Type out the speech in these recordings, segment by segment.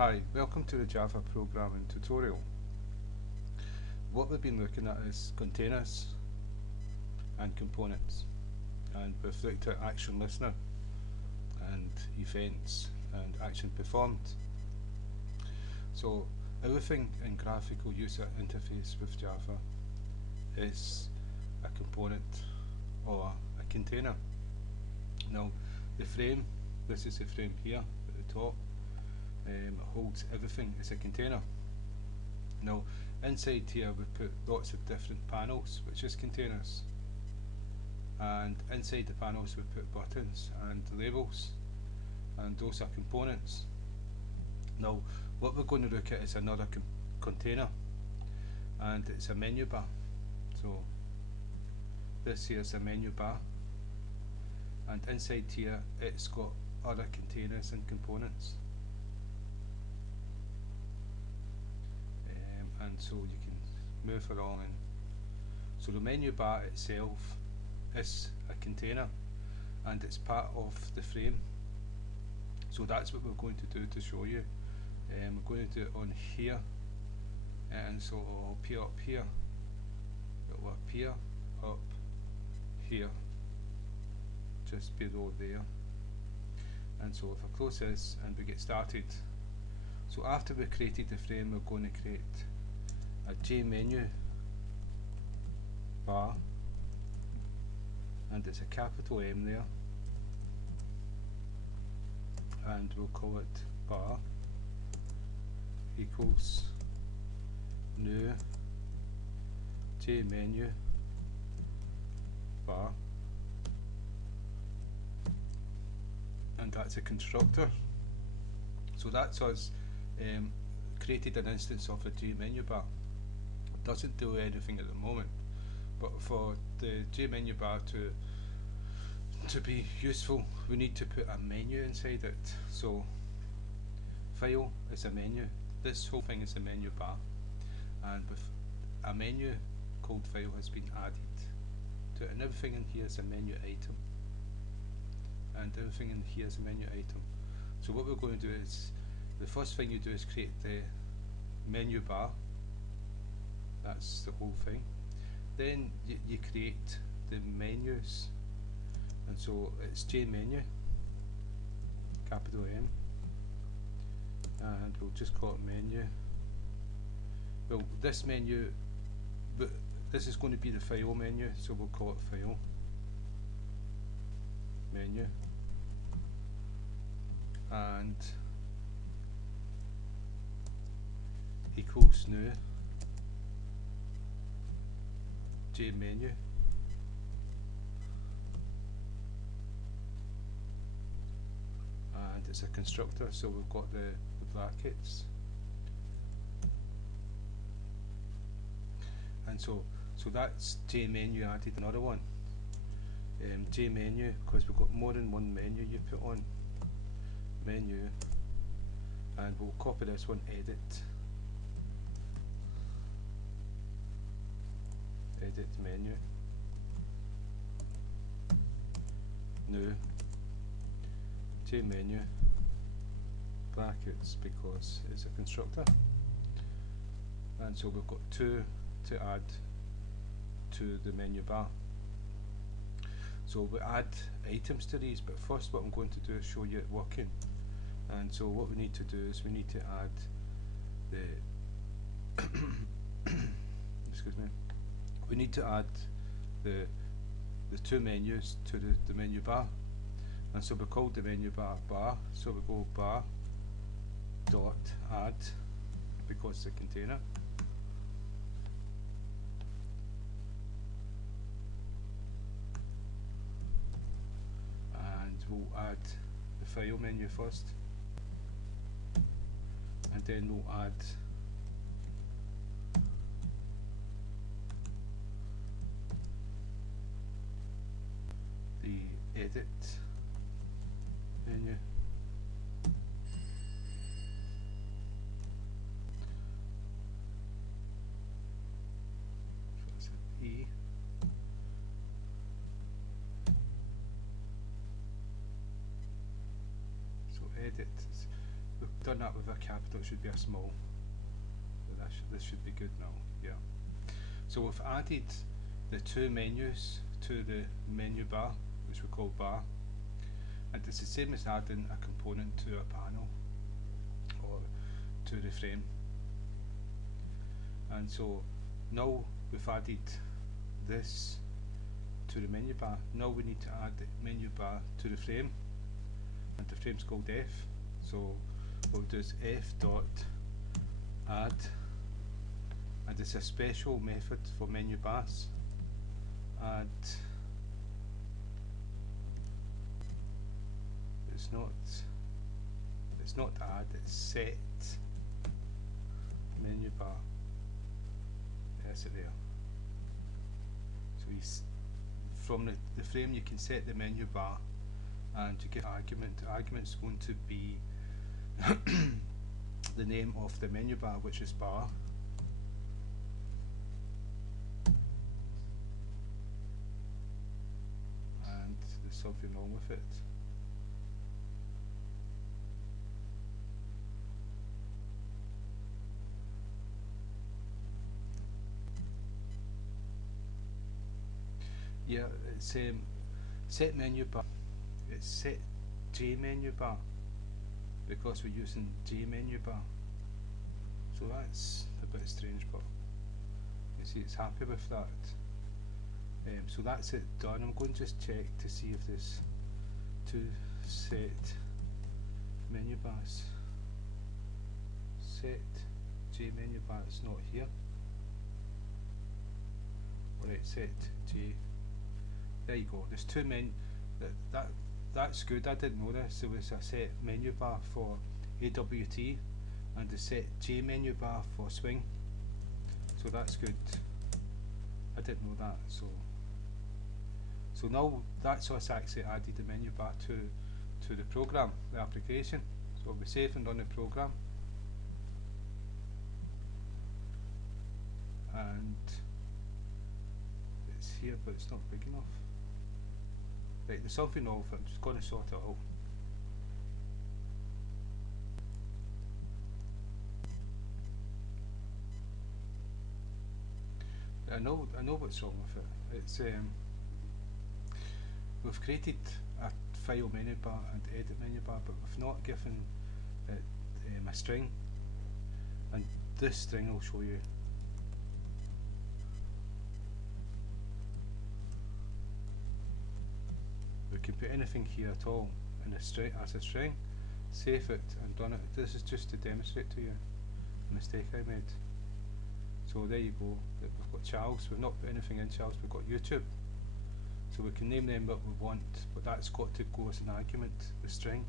Hi, welcome to the Java programming tutorial. What we've been looking at is containers and components, and we've looked at actionListener and events and action performed. So everything in Graphical User Interface with Java is a component or a container. Now the frame, this is the frame here at the top, holds everything as a container. Now inside here we put lots of different panels, which is containers, and inside the panels we put buttons and labels, and those are components. Now what we're going to look at is another container, and it's a menu bar. So this here is a menu bar, and inside here it's got other containers and components. And so you can move along, and so the menu bar itself is a container and it's part of the frame. So that's what we're going to do to show you. We're going to do it on here, and so it'll appear up here, it will appear up here, just below there. And so if I close this and we get started, so after we've created the frame, we're going to create a JMenuBar, and it's a capital M there, and we'll call it bar equals new JMenuBar, and that's a constructor. So that's us created an instance of a JMenuBar. Doesn't do anything at the moment, but for the JMenuBar to be useful, we need to put a menu inside it. So file is a menu, this whole thing is a menu bar, and with a menu called file has been added to it, and everything in here is a menu item, and everything in here is a menu item. So what we're going to do is, the first thing you do is create the menu bar. That's the whole thing. Then you create the menus, and so it's JMenu, capital M, and we'll just call it menu. Well, this menu, but this is going to be the file menu, so we'll call it file menu, and equals new JMenu, and it's a constructor, so we've got the brackets, and so that's JMenu added another one, JMenu, because we've got more than one menu you put on menu, and we'll copy this one, edit menu, new JMenu brackets, because it's a constructor, and so we've got two to add to the menu bar. So we add items to these, but first what I'm going to do is show you it working. And so what we need to do is we need to add the excuse me, we need to add the two menus to the menu bar, and so we called the menu bar, so we go bar dot add, because it's a container, and we'll add the file menu first, and then we'll add the edit menu, so it's an E, so edit, done that with a capital, it should be a small. But this should be good now, yeah. So we've added the two menus to the menu bar, which we call bar, and it's the same as adding a component to a panel or to the frame. And so now we've added this to the menu bar. Now we need to add the menu bar to the frame, and the frame's called F. So what we'll do is f dot add, and it's a special method for menu bars. Add, it's not add, it's set menu bar. That's it there. So from the frame you can set the menu bar, and to get argument, the argument's going to be the name of the menu bar, which is bar, and there's something wrong with it. Yeah, it's set menu bar. It's set JMenuBar because we're using JMenuBar. So that's a bit strange, but you see it's happy with that. So that's it done. I'm going to just check to see if there's two set menu bars. Set JMenuBar is not here. Alright, set J. There you go. There's two that's good. I didn't know this. There was a set menu bar for AWT and a set JMenuBar for Swing. So that's good. I didn't know that. So now that's us actually added the menu bar to the program, the application. So we save and run the program, and it's here, but it's not big enough. Right, there's something wrong with it. I'm just going to sort it out. I know what's wrong with it. It's we've created a file menu bar and edit menu bar, but we've not given it a string, and this string will show you. We can put anything here at all in a string as a string, save it and run it. This is just to demonstrate to you a mistake I made. So there you go. We've got Charles. We've not put anything in Charles. We've got YouTube. So we can name them what we want, but that's got to go as an argument, the string,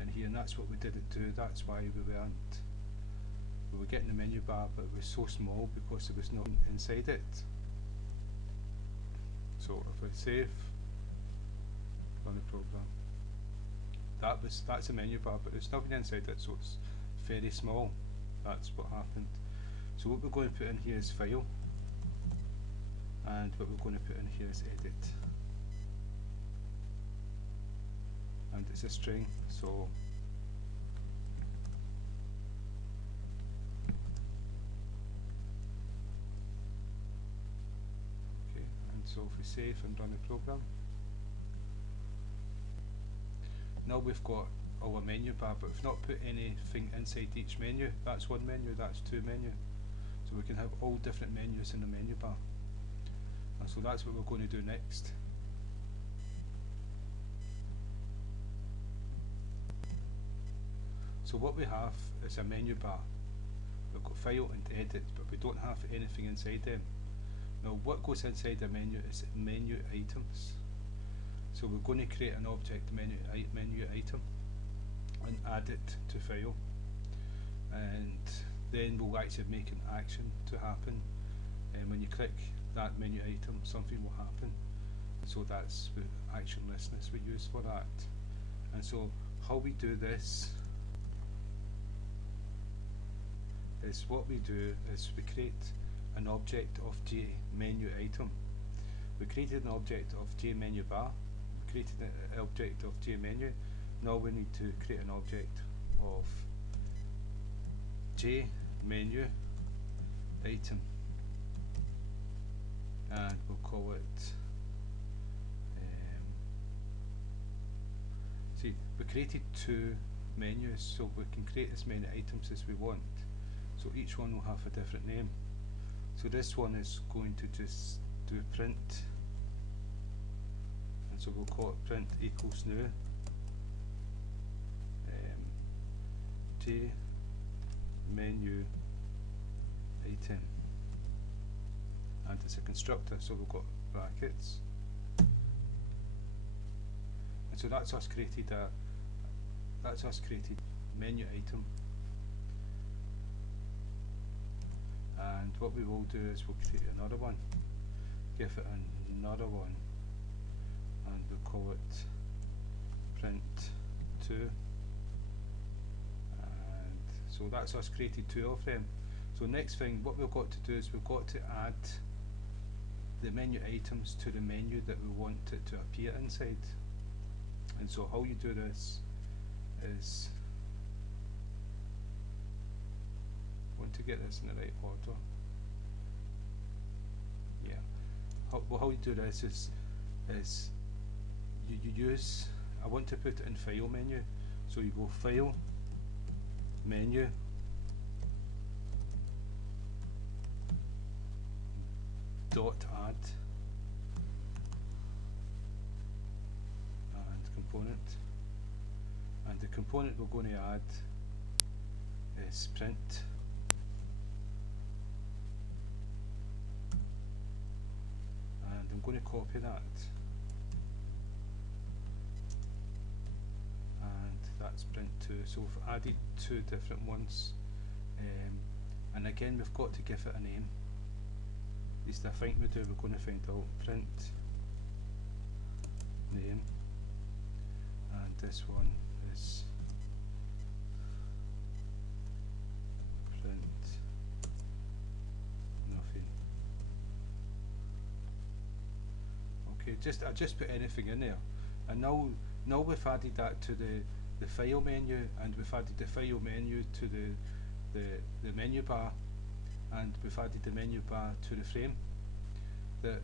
in here, and that's what we didn't do. That's why we were getting the menu bar, but it was so small because there was nothing inside it. So if I save, run the program, that's a menu bar, but there's nothing inside it, so it's very small. That's what happened. So what we're going to put in here is file, and what we're going to put in here is edit, and it's a string. So okay, and so if we save and run the program, now we've got our menu bar, but we've not put anything inside each menu. That's one menu, that's two menu. So we can have all different menus in the menu bar. And so that's what we're going to do next. So what we have is a menu bar. We've got file and edit, but we don't have anything inside them. Now what goes inside the menu is menu items. So we're going to create an object menu item and add it to file, and then we'll actually make an action to happen, and when you click that menu item something will happen. So that's the actionListeners we use for that. And so how we do this is, what we do is we create an object of JMenuItem. We created an object of JMenuBar, we created an object of JMenu. Now we need to create an object of JMenuItem, and we'll call it see, we created two menus, so we can create as many items as we want, so each one will have a different name. So this one is going to just do print, and so we'll call it print equals new JMenuItem, and it's a constructor, so we've got brackets, and so that's us created menu item. And what we will do is we'll create another one, give it another one, and we'll call it print 2, and so that's us created two of them. So next thing, what we've got to do is we've got to add the menu items to the menu that we want it to appear inside. And so how you do this is, want to get this in the right order. Yeah. How you do this is you use, I want to put it in file menu, so you go file, menu, dot add, and component, and the component we're going to add is print, and I'm going to copy that, and that's print 2. So we've added two different ones, and again we've got to give it a name. At least I think we do. We're going to find out print name, and this one is print nothing. Okay, I just put anything in there, and now we've added that to the file menu, and we've added the file menu to the menu bar, and we've added the menu bar to the frame, that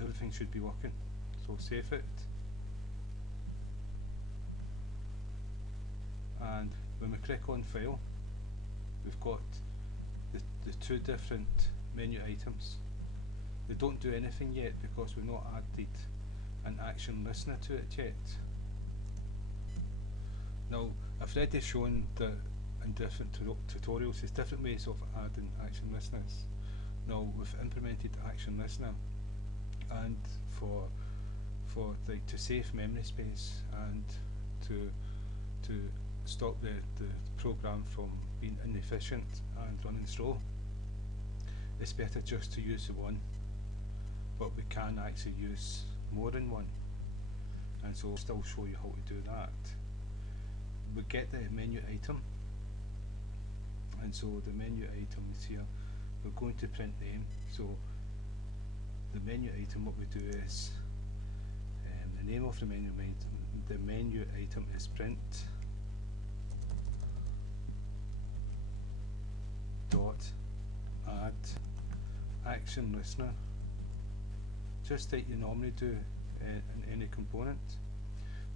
everything should be working. So save it, and when we click on file, we've got the two different menu items. They don't do anything yet because we've not added an action listener to it yet. Now I've already shown that in different tutorials there's different ways of adding action listeners. Now we've implemented action listener, and for like to save memory space and to stop the program from being inefficient and running slow, it's better just to use the one, but we can actually use more than one, and so I'll still show you how to do that. We get the menu item, and so the menu item is here. We're going to print name, so the menu item, what we do is the name of the menu item is print dot add action listener, just like you normally do in any component.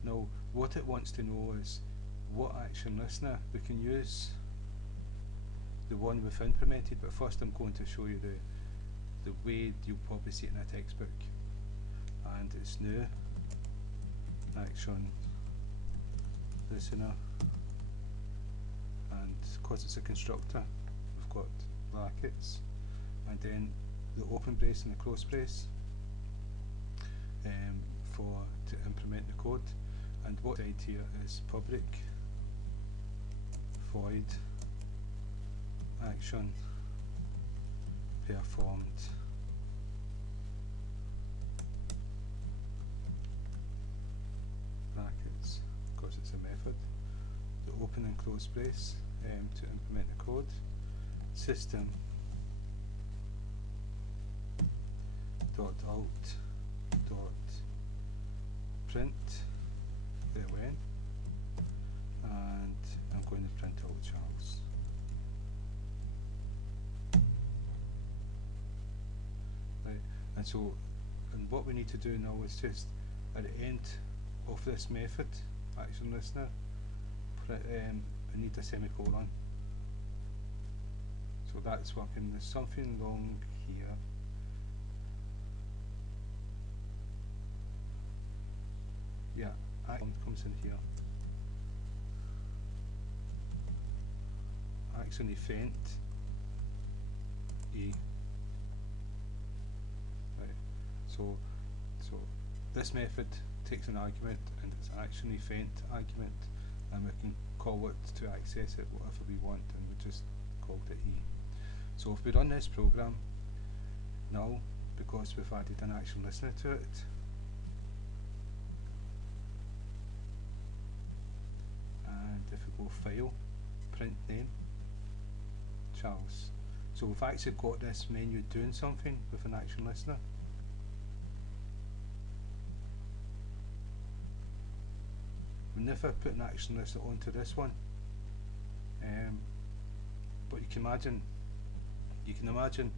Now what it wants to know is what action listener we can use, the one we've implemented, but first I'm going to show you the way you'll probably see it in a textbook, and it's new action listener, and because it's a constructor we've got brackets and then the open brace and the close brace to implement the code, and what I did here is public void action performed brackets, because it's a method, the open and close brace to implement the code, system dot out dot print when, and I'm going to print out Charles. And what we need to do now is just at the end of this method, actionListener, we need a semicolon. So that's working. There's something wrong here. Yeah, action comes in here. ActionEvent E. Right. So this method takes an argument, and it's an ActionEvent argument, and we can call it to access it whatever we want, and we just called it E. So if we run this program now, because we've added an actionListener to it, and if we go File, Print Name, Charles. So we've actually got this menu doing something with an actionListener. We never put an actionListener onto this one, but you can imagine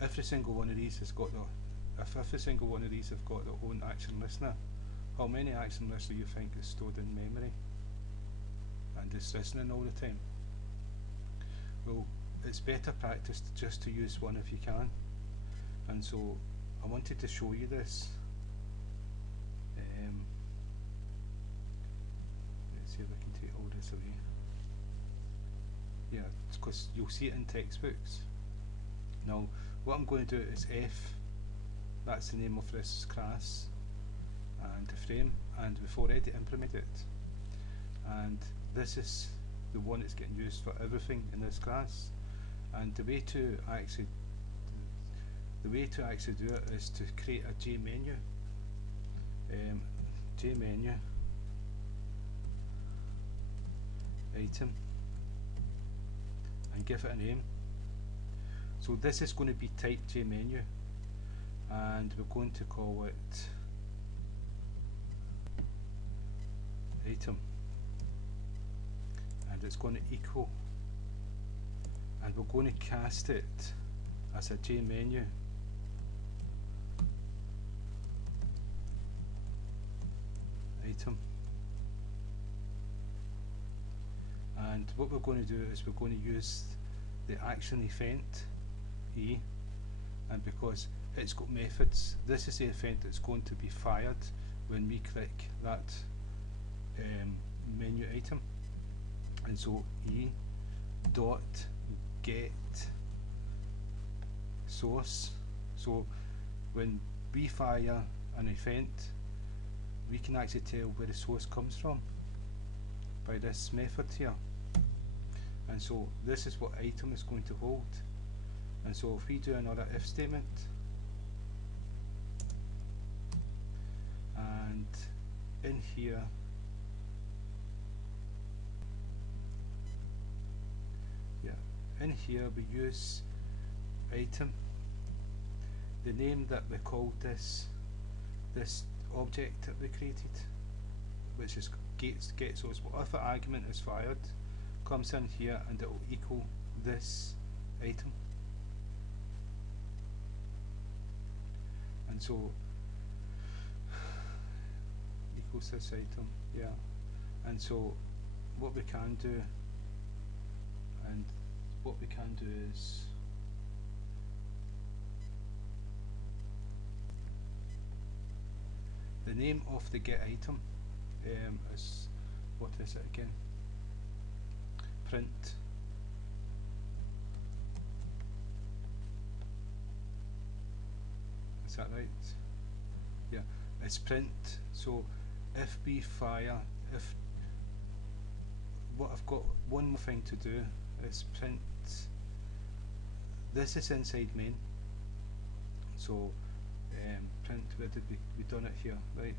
every single one of these has got if every single one of these have got their own actionListener, how many actionListener you think is stored in memory and is listening all the time? Well, it's better practice just to use one if you can, and so I wanted to show you this. Let's see if I can take all this away. Yeah, because you'll see it in textbooks. Now, what I'm going to do is F, that's the name of this class, and the frame, and we've already implemented it. And this is the one that's getting used for everything in this class. And the way to actually do it is to create a JMenu, JMenu item, and give it a name. So this is going to be type JMenu, and we're going to call it item, and it's going to equal, and we're going to cast it as a JMenu item. And what we're going to do is we're going to use the ActionEvent E, and because it's got methods, this is the event that's going to be fired when we click that menu item. And so E dot get source. So when we fire an event, we can actually tell where the source comes from by this method here. And so this is what item is going to hold. And so if we do another if statement, and in here we use item, the name that we called this object that we created, which is get source. Whatever argument is fired comes in here, and it will equal this item. And so equals this item, yeah. And so what we can do is the name of the get item is, what is it again? Print. Is that right? Yeah, it's print. So if we fire, I've got one more thing to do is print. This is inside main. So print, where did we done it here, right?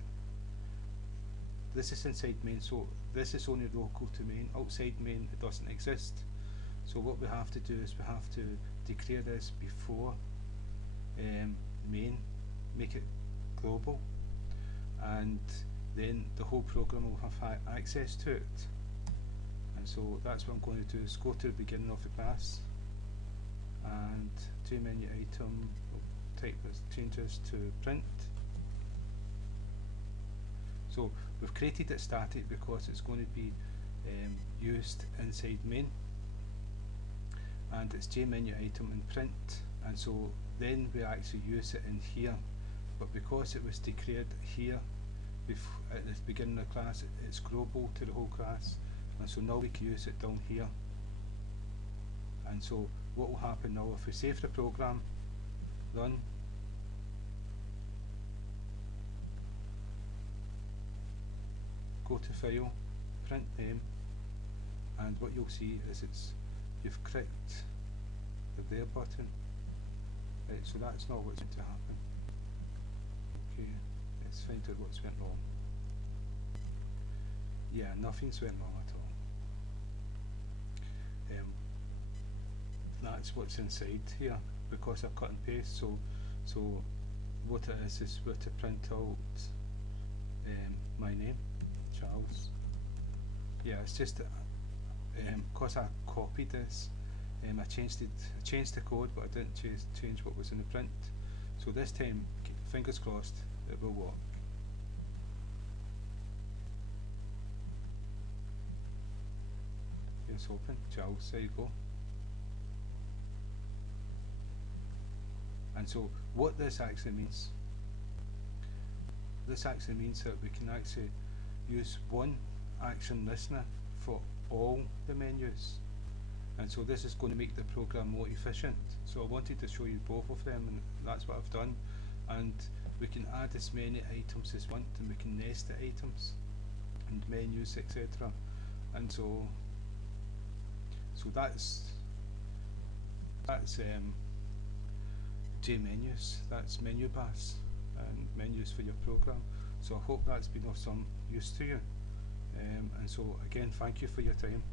This is inside main, so this is only local to main. Outside main it doesn't exist. So what we have to do is we have to declare this before main, make it global, and then the whole program will have access to it. And so that's what I'm going to do, is go to the beginning of the class and JMenuItem, type this changes to print. So we've created it static because it's going to be used inside main, and it's JMenuItem and print, and so then we actually use it in here. But because it was declared here at the beginning of the class, it's global to the whole class, and so now we can use it down here. And so what will happen now, if we save the program, run, go to file, print name, and what you'll see is you've clicked the there button. Right, so that's not what's going to happen. Okay, let's find out what's went wrong. Yeah, nothing's went wrong at all. That's what's inside here because I've cut and paste. So what it is we're to print out my name, Charles. Yeah, it's just because I copied this, I changed the code, but I didn't change what was in the print. So this time, fingers crossed, it will work. It's open, Charles, there you go. And so what this actually means that we can actually use one action listener for all the menus, and so this is going to make the program more efficient. So I wanted to show you both of them, and that's what I've done. And we can add as many items as we want, and we can nest the items and menus, etc. And so that's JMenus, that's menu bars and menus for your program. So I hope that's been of some use to you, and so again, thank you for your time.